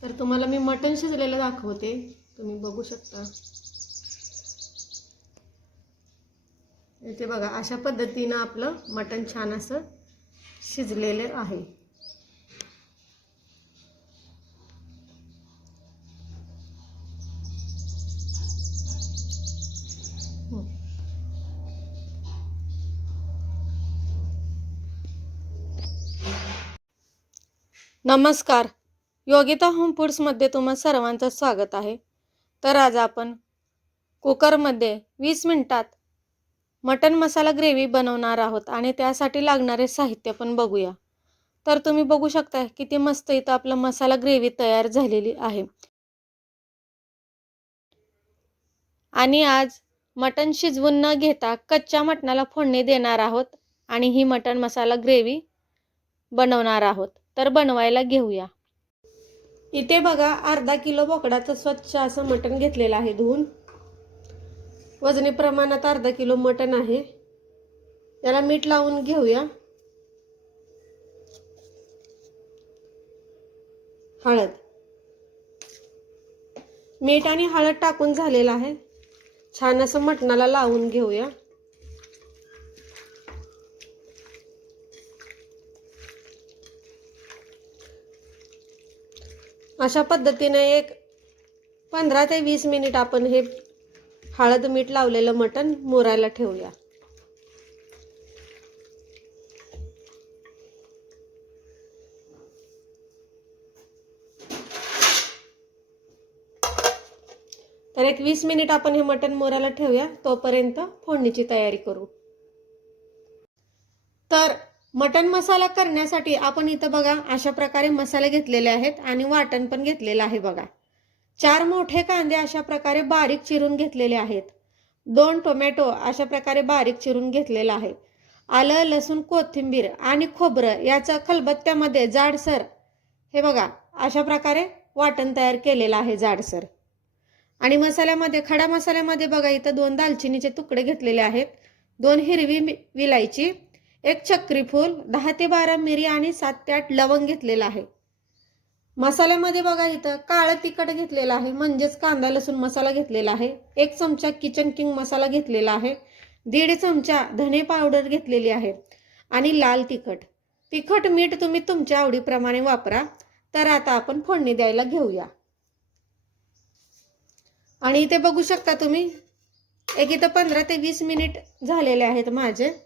तर तुम्हाला मी मटण शिजलेलं दाखवते, तुम्ही बघू शकता। इथे बघा, अशा पद्धतीने आपलं मटण छान असं शिजलेलं आहे। नमस्कार, योगिता होम फूड्समध्ये तुम्हा सर्वांचं स्वागत आहे। तर आज आपण कुकरमध्ये 20 मिनिटात मटण मसाला ग्रेव्ही बनवणार आहोत आणि त्यासाठी लागणारे साहित्य पण बघूया। तर तुम्ही बघू शकता किती मस्त इथं आपला मसाला ग्रेव्ही तयार झालेली आहे। आणि आज मटण शिजवून न घेता कच्च्या मटणाला फोडणी देणार आहोत आणि ही मटण मसाला ग्रेव्ही बनवणार आहोत। तर बनवायला घेऊया। इथे बघा, अर्धा किलो बोकडाचं स्वच्छ असं मटण घेतलेलं आहे धुवून। वजनी प्रमाणात अर्धा किलो मटण आहे। याला मीठ लावून घेऊया। हळद, मीठ आणि हळद टाकून झालेलं आहे। छान असं मटणाला लावून घेऊया। अशा पद्धतीने एक 15 ते 20 मिनिट आपण हे हळद मीठ लावलेलं मटण मुरायला ठेवूया। तर एक 20 मिनिट आपण हे मटण मुरायला ठेवूया, तोपर्यंत फोडणीची तयारी करू। तर मटण मसाला करण्यासाठी आपण इथं बघा अशा प्रकारे मसाले घेतलेले आहेत आणि वाटण पण घेतलेलं आहे बघा। 4 मोठे कांदे अशा प्रकारे बारीक चिरून घेतलेले आहेत। 2 टोमॅटो अशा प्रकारे बारीक चिरून घेतलेला आहे। आलं, लसूण, कोथिंबीर आणि खोबरं याचा खलबत्त्यामध्ये जाडसर हे बघा अशा प्रकारे वाटण तयार केलेलं आहे जाडसर। आणि मसाल्यामध्ये, खडा मसाल्यामध्ये बघा इथं 2 दालचिनीचे तुकडे घेतलेले आहेत, 2 हिरवी विलायची, 1 चक्री फूल, 10 ते 12 मिरी आणि 7 ते 8 लवंग घेतलेला आहे। मसाल्यामध्ये बघा इथं काळं तिखट घेतलेलं आहे, म्हणजेच कांदा लसूण मसाला घेतलेला आहे। 1 चमचा किचन किंग मसाला घेतलेला आहे। 1.5 चमचा धने पावडर घेतलेली आहे आणि लाल तिखट। तिखट मीठ तुम्ही तुमच्या आवडीप्रमाणे वापरा। तर आता आपण फोडणी द्यायला घेऊया। आणि इथे बघू शकता तुम्ही, एक इथं 15 ते 20 मिनिट झालेले आहेत माझे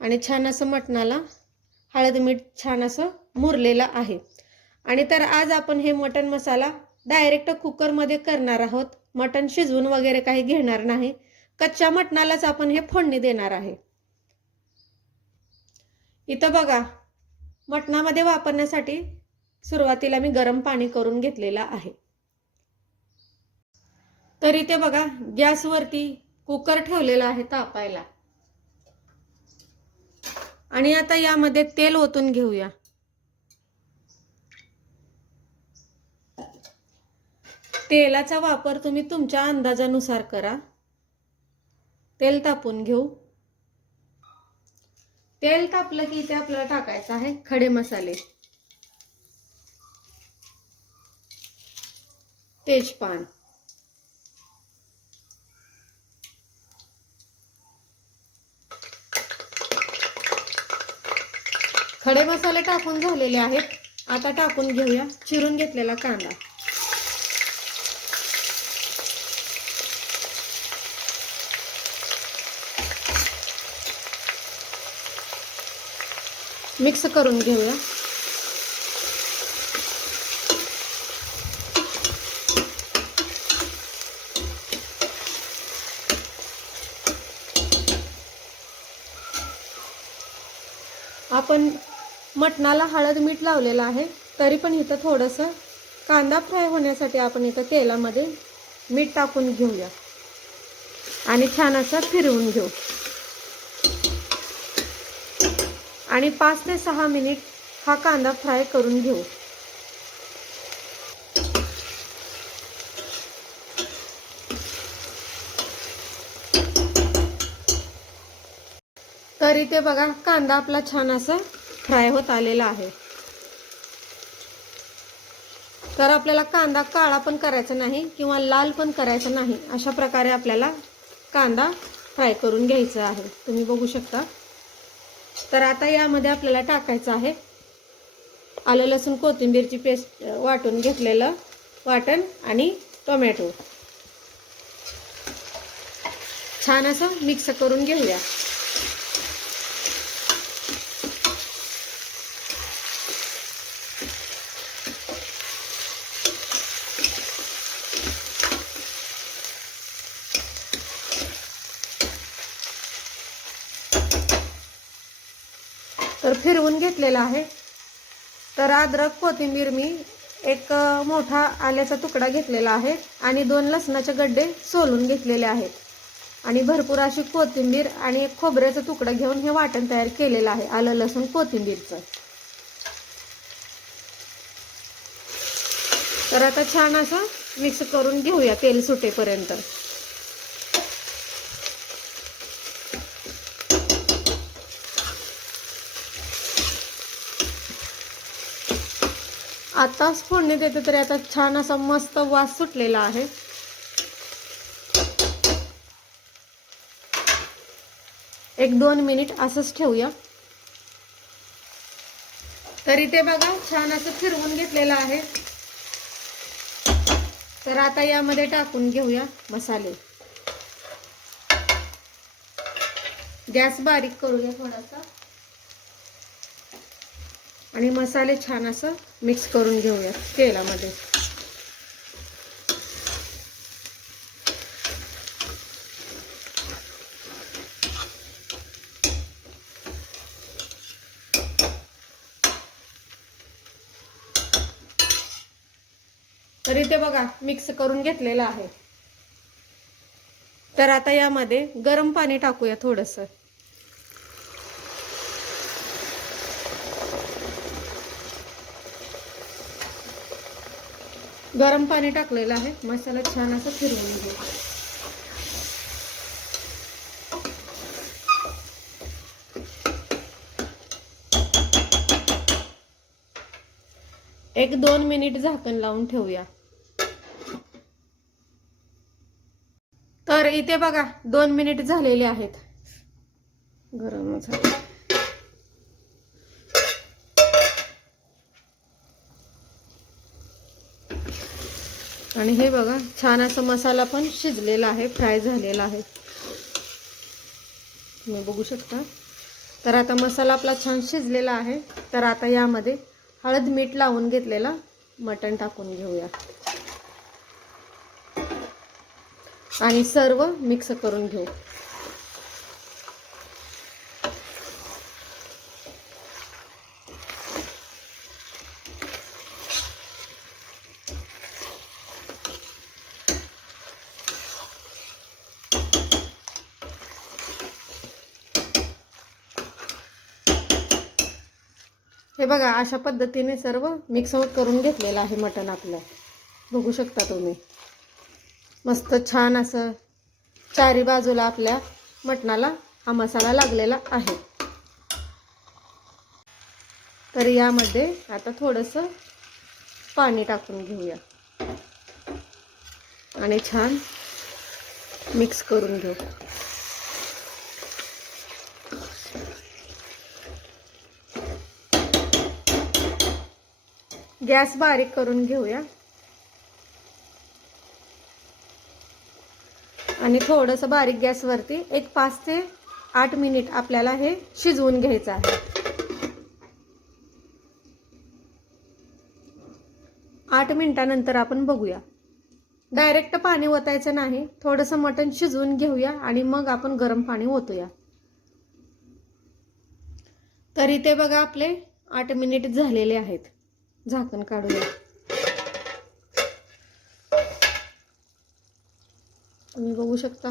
आणि छान असं मटणाला हळद मीठ छान असं मुरलेलं आहे। आणि तर आज आपण हे मटण मसाला डायरेक्ट कुकरमध्ये करणार आहोत। मटण शिजवून वगैरे काही घेणार नाही, कच्च्या मटणालाच आपण हे फोडणी देणार आहे। इथं बघा, मटणामध्ये वापरण्यासाठी सुरुवातीला मी गरम पाणी करून घेतलेलं आहे। तर इथे बघा, गॅसवरती कुकर ठेवलेला आहे तापायला आणि आता यामध्ये तेल ओतून घेऊया। तेलाचा वापर तुम्ही तुमच्या अंदाजानुसार करा। तेल तापून घेऊ। तेल तापलं की इथे आपल्याला टाकायचं आहे खडे मसाले, तेजपान, खडे मसाले टाकून झालेले आहेत। आता टाकून घेऊया चिरून घेतलेला कांदा। मिक्स करून घेऊया। आपण मटणाला हळद मीठ लावलेलं आहे, तरी पण इथं थोडंसं कांदा फ्राय होण्यासाठी आपण इथं तेलामध्ये मीठ टाकून घेऊया आणि छान असं फिरवून घेऊ आणि 5 ते 6 मिनिट हा कांदा फ्राय करून घेऊ। तर इथे बघा, कांदा आपला छान असा फ्राय होत आलेला आहे। तर आपल्याला कांदा काळा पण करायचा नाही किंवा लाल पण करायचा नाही, अशा प्रकारे आपल्याला कांदा फ्राय करून घ्यायचा आहे. तुम्ही बघू शकता. तर आता यामध्ये आपल्याला टाकायचं आहे आलं लसूण कोथिंबीरची पेस्ट वाटून घेतलेलं वाटण आणि टोमॅटो. छान असं मिक्स करून घेऊया. तर फिरवून घेतलेला आहे. तर अद्रक कोथिंबीर मी एक मोठा आल्याचा तुकडा घेतलेला आहे आणि 2 लसणाचे गड्डे सोलून घेतलेले आहेत आणि भरपूर अशी कोथिंबीर आणि एक खोबऱ्याचा तुकडा घेऊन हे वाटण तयार केलेलं आहे आलं लसूण कोथिंबीरचं. तर आता छान असं मिक्स करून घेऊया तेल सुटेपर्यंत. आताच फोडणी देते तरी आता छान असा मस्त वास सुटलेला आहे. एक 2 मिनिट असंच ठेवूया. तरी ते बघा छान असं फिरवून घेतलेलं आहे. तर आता यामध्ये टाकून घेऊया मसाले. गॅस बारीक करूया थोडासा आणि मसाले छान असं मिक्स करून घेऊया तेलामध्ये. तर इथे बघा मिक्स करून घेतलेलं आहे. तर आता यामध्ये गरम पाणी टाकूया थोडंसं. गरम पाणी टाकलेलं आहे. मसाला छान असं फिरवून घेऊ. एक 2 मिनिट झाकण लावून ठेवूया. तर इथे बघा 2 मिनिट झालेले आहेत. गरम झालं. आणि हे बघा छान असं मसाला पण शिजलेला आहे, फ्राय झालेला आहे. तुम्ही बघू शकता. तर आता मसाला आपला छान शिजलेला आहे. तर आता यामध्ये हळद मीठ लावून घेतलेला मटण टाकून घेऊया आणि सर्व मिक्स करून घेऊ. हे बघा अशा पद्धतीने सर्व मिक्स आउट करून घेतलेलं आहे मटण आपलं. बघू शकता तुम्ही. मस्त छान असं चारी बाजूला आपल्या मटणाला हा मसाला लागलेला आहे. तर यामध्ये आता थोडंसं पाणी टाकून घेऊया आणि छान मिक्स करून घेऊ. गॅस बारीक करून घेऊया आणि थोडंसं बारीक गॅसवरती एक 5 ते 8 मिनिट आपल्याला हे शिजवून घ्यायचं आहे. 8 मिनिटानंतर आपण बघूया. डायरेक्ट पाणी ओतायचं नाही, थोडंसं मटण शिजवून घेऊया आणि मग आपण गरम पाणी ओतूया. तर इथे बघा आपले 8 मिनिट झालेले आहेत. झाकण काढूया. तुम्ही बघू शकता.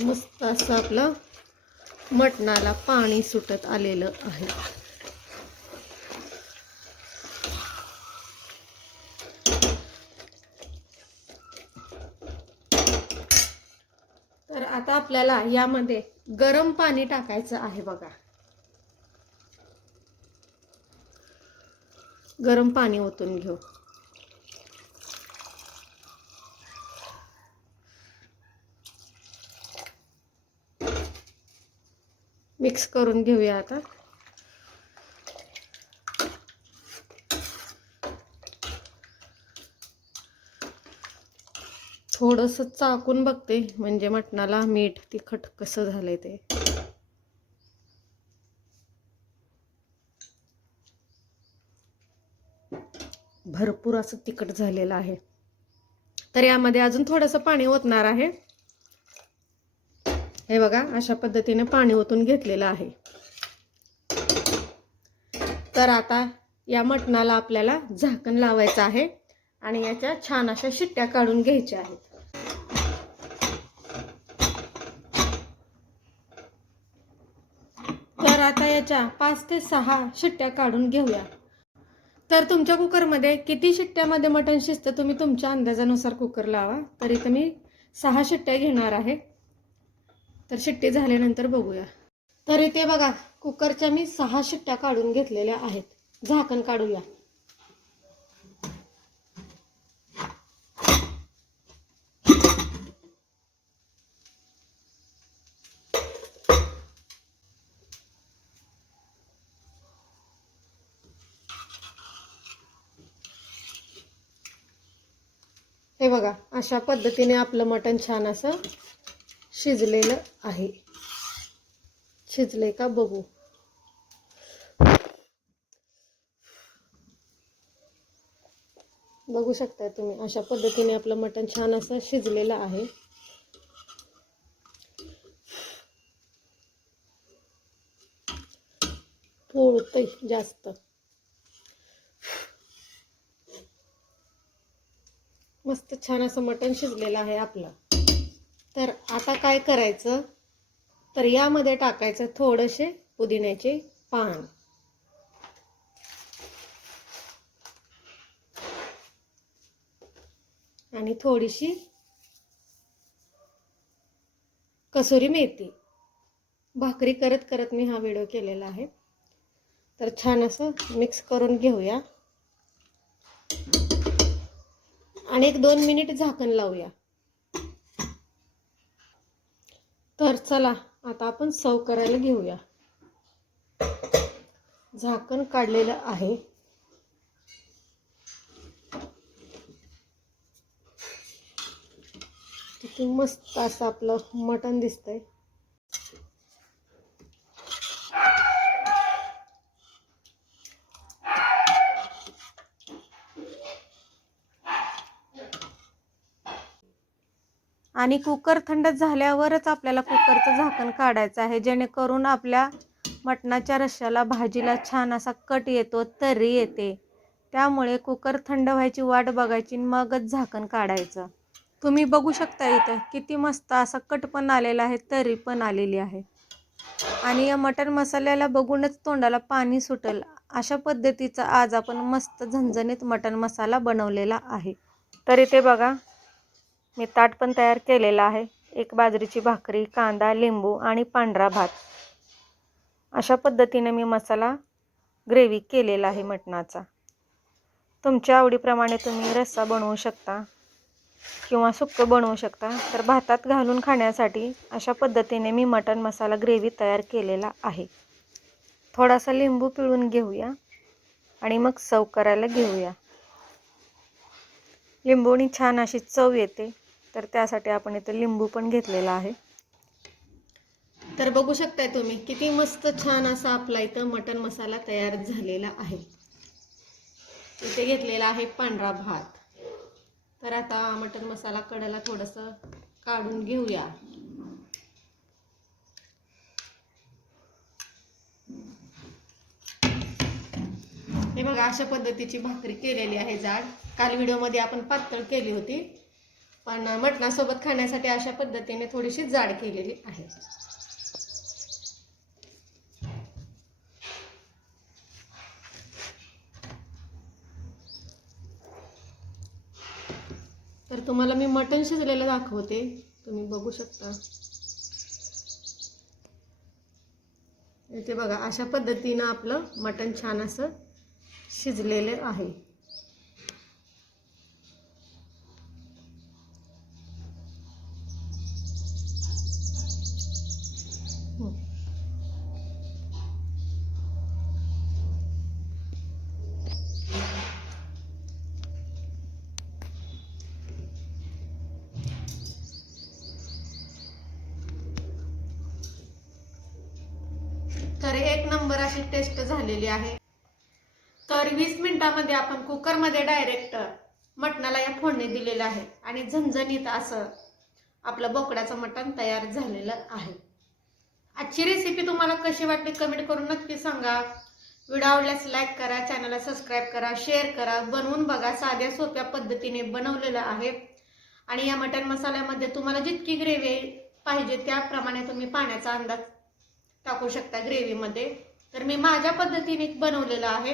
मस्त असं आपलं मटणाला पाणी सुटत आलेलं आहे. आता आपल्याला यामध्ये गरम पाणी टाकायचं आहे बघा. गरम पाणी ओतून घेऊ. मिक्स करून घेऊया आता. थोडंसं चाकून बघते म्हणजे मटणाला मीठ तिखट कसं झालंय ते. भरपूर असं तिखट झालेलं आहे. तर यामध्ये अजून थोडंसं पाणी ओतणार आहे. हे बघा अशा पद्धतीने पाणी ओतून घेतलेलं आहे. तर आता या मटणाला आपल्याला झाकण लावायचं आहे आणि याच्या छान अशा शिट्ट्या काढून घ्यायच्या आहेत. तर आता याच्या 5 ते 6 शिट्ट्या काढून घेऊया. तर तुमच्या कुकरमध्ये किती शिट्ट्यामध्ये मटण शिजतं तुम्ही तुमच्या अंदाजानुसार कुकर लावा. तर इथं मी 6 शिट्ट्या घेणार आहे. तर शिट्टी झाल्यानंतर बघूया. तर इथे बघा कुकरच्या मी 6 शिट्ट्या काढून घेतलेल्या आहेत. झाकण काढूया. हे बघा अशा पद्धतीने आपलं मटण छान असं शिजलेलं आहे. शिजले का बघू. बघू शकता तुम्ही अशा पद्धतीने आपलं मटण छान असं शिजलेलं आहे. पोळतंय जास्त. मस्त छान असं मटण शिजलेलं आहे आपलं. तर आता काय करायचं तर यामध्ये टाकायचं थोडेसे पुदिन्याचे पान. आणि थोडीशी कसुरी मेथी. भाकरी करत करत मी हा व्हिडिओ केलेला आहे. तर छान असं मिक्स करून घेऊया आणि 1-2 मिनिट झाकण लावूया. तर चला आता आपण सर्व करायला घेऊया. झाकण काढलेलं आहे. किती मस्त असं आपलं मटण दिसतंय. आणि कुकर थंड झाल्यावरच आपल्याला कुकरचं झाकण काढायचं आहे, जेणेकरून आपल्या मटणाच्या रश्श्याला भाजीला छान असा कट येतो, तर्री येते. त्यामुळे कुकर थंड व्हायची वाट बघायची मगच झाकण काढायचं. तुम्ही बघू शकता इथं किती मस्त असा कट पण आलेला आहे, तर्री पण आलेली आहे. आणि या मटण मसाल्याला बघूनच तोंडाला पाणी सुटेल अशा पद्धतीचा आज आपण मस्त झणझणीत मटण मसाला बनवलेला आहे. तर इथे बघा मी ताट पण तयार केलेला आहे. एक बाजरीची भाकरी, कांदा, लिंबू आणि पांढरा भात. अशा पद्धतीने मी मसाला ग्रेव्ही केलेला आहे मटणाचा. तुमच्या आवडीप्रमाणे तुम्ही रस्सा बनवू शकता किंवा सुक्कं बनवू शकता. तर भातात घालून खाण्यासाठी अशा पद्धतीने मी मटण मसाला ग्रेव्ही तयार केलेला आहे. थोडासा लिंबू पिळून घेऊया आणि मग सर्व करायला घेऊया. लिंबूनी छान अशी चव येते, तर त्यासाठी आपण इथे लिंबू पण घेतलेला आहे. तर बघू शकताय तुम्ही किती मस्त छान असा आपला इथं मटण मसाला तयार झालेला आहे. इथे घेतलेला आहे पांढरा भात. तर आता मटण मसाला कढईला थोडंसं काढून घेऊया. हे बघा अशा पद्धतीची भाकरी केलेली आहे जाड. काल व्हिडिओमध्ये आपण पातळ केली होती, पण मटणासोबत खाण्यासाठी अशा पद्धतीने थोडीशी जाड केलेली आहे. तर तुम्हाला मी मटण शिजलेलं दाखवते, तुम्ही बघू शकता. इथे बघा अशा पद्धतीनं आपलं मटण छान असं शिजलेलं आहे. तर एक नंबर अशी टेस्ट झालेली आहे. तर 20 मिनिटांमध्ये आपण कुकरमध्ये डायरेक्ट मटणाला या फोडणी दिलेल्या आहे आणि झणझणीत असं आपलं बोकडाचं मटण तयार झालेलं आहे. आजची रेसिपी तुम्हाला कशी वाटली कमेंट करून नक्की सांगा. व्हिडिओ आवडल्यास लाईक करा, चॅनलला सबस्क्राईब करा, शेअर करा. बनवून बघा, साध्या सोप्या पद्धतीने बनवलेलं आहे. आणि या मटण मसाल्यामध्ये तुम्हाला जितकी ग्रेव्ही पाहिजे त्याप्रमाणे तुम्ही पाण्याचा अंदाज टाकू शकता ग्रेव्हीमध्ये. तर मी माझ्या पद्धतीने बनवलेलं आहे,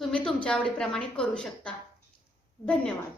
तुम्ही तुमच्या आवडीप्रमाणे करू शकता. धन्यवाद.